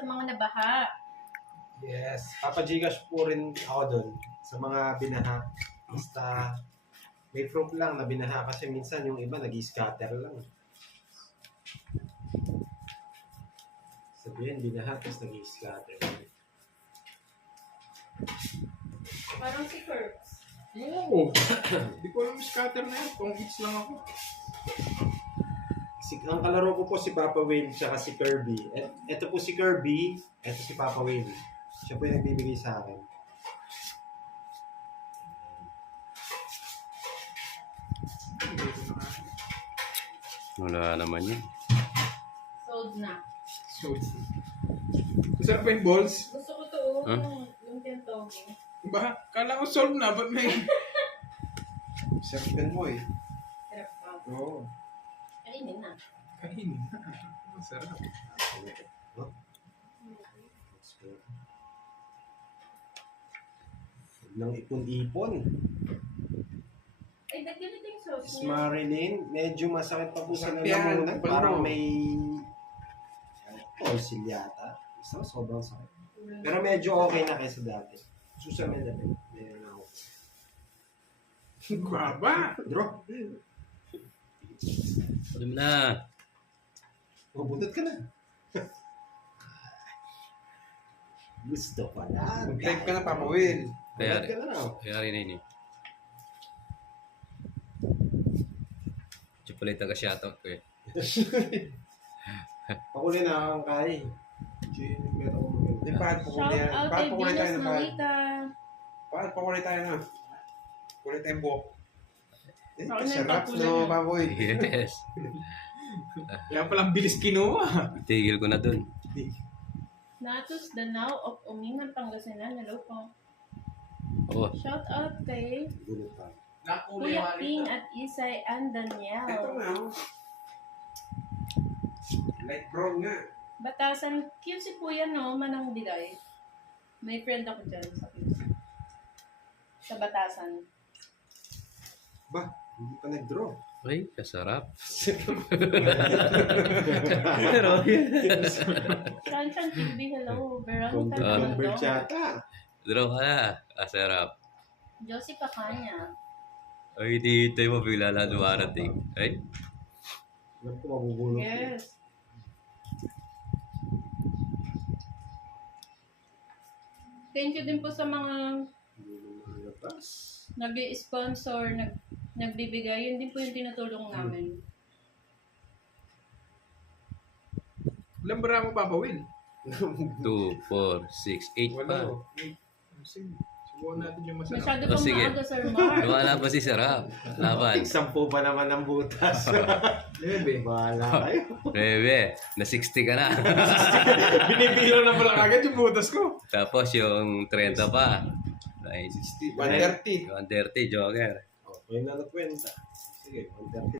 sa mga nabaha. Yes. Papa Gcash po rin ako doon sa mga binaha. Basta may proof lang na binaha kasi minsan yung iba nag-scatter lang. Sabihin, binaha tapos nag-scatter. Parang si Kurtz. Oo. Hindi ko alam yung scatter na yan. Kung hits lang ako. Ang kalaro ko po si Papa Wave at si Kirby. Ito po si Kirby, ito si Papa Wave. Siya po yung nagbibigay sa akin. Wala naman yun. Sold na. So, masarap pa yung balls. Gusto ko to, Huh? yung tintogi. Ba? Kala ko solve na. Ba't may... Second mo eh. Hirap pa. Oo. Kainin na. Kainin na. Masarap. Huwag nang ipon-ipon. Ay, ba't ganito yung sauce Miss niya? Marilyn, medyo masakit pa po sa Masakit yan. lalamunan. Kapal Parang mo. may tonsil yata. Basta sobrang sakit. Pero medyo okay na kaysa dati. Susunod na rin. Meron ako. Baba. Draw. Pwede mo na. Mabuntot ka na. Gusto ko na. Mag-type ka na, Papa Will. Buntot ka na raw. Kaya rin na yun eh. Chocolate ka shoutout ko eh. Pakulay na akong kay. Meron akong maganda. Di paano Shout out kay pakulay tayo Venus na paano? Malita. Paano pakulay tayo na? Kulay tayong buhok. Eh, Ako na kasi yung rap pakulay na na. Papa Will. Yes. Kaya palang bilis kinuha. Tigil ko na dun. Natus Danao of Umingan, Pangasinan. Hello po. Oo. Shout out kay Gulot pa. Kuya Ping at Isay and Ito Daniel. na. Light brown nga. Batasan, cute si Kuya no, manang bilay. May friend ako dyan sa cute. Sa Batasan. Ba, hindi pa nag-draw. Ay, kasarap. Pero, Shanshan TV, hello. Veronica Convert Nando. yata. draw ka na. Kasarap. Josie Pacanya. Ay, di tayo mo bigla na dumarating. Ay, Alam ko mabubulot. Yes. Thank you din po sa mga nag-sponsor, nagbibigay. Yun din po yung tinutulong namin. Ilang bara mo, Papa Will? 2, 4, 6, 8 pa. Wala. Sige. Subukan natin yung masarap. Masyado Oh, pang sige. maaga, Sir Mark. Wala pa si Sarap. Laban. Sampu pa naman ng butas. Bebe. Bahala kayo. Bebe, na 60 ka na. Binibilang na pala agad yung butas ko. Tapos yung 30 pa. Nice. 130. 130, Joker. Okay na kwenta. Sige, 130.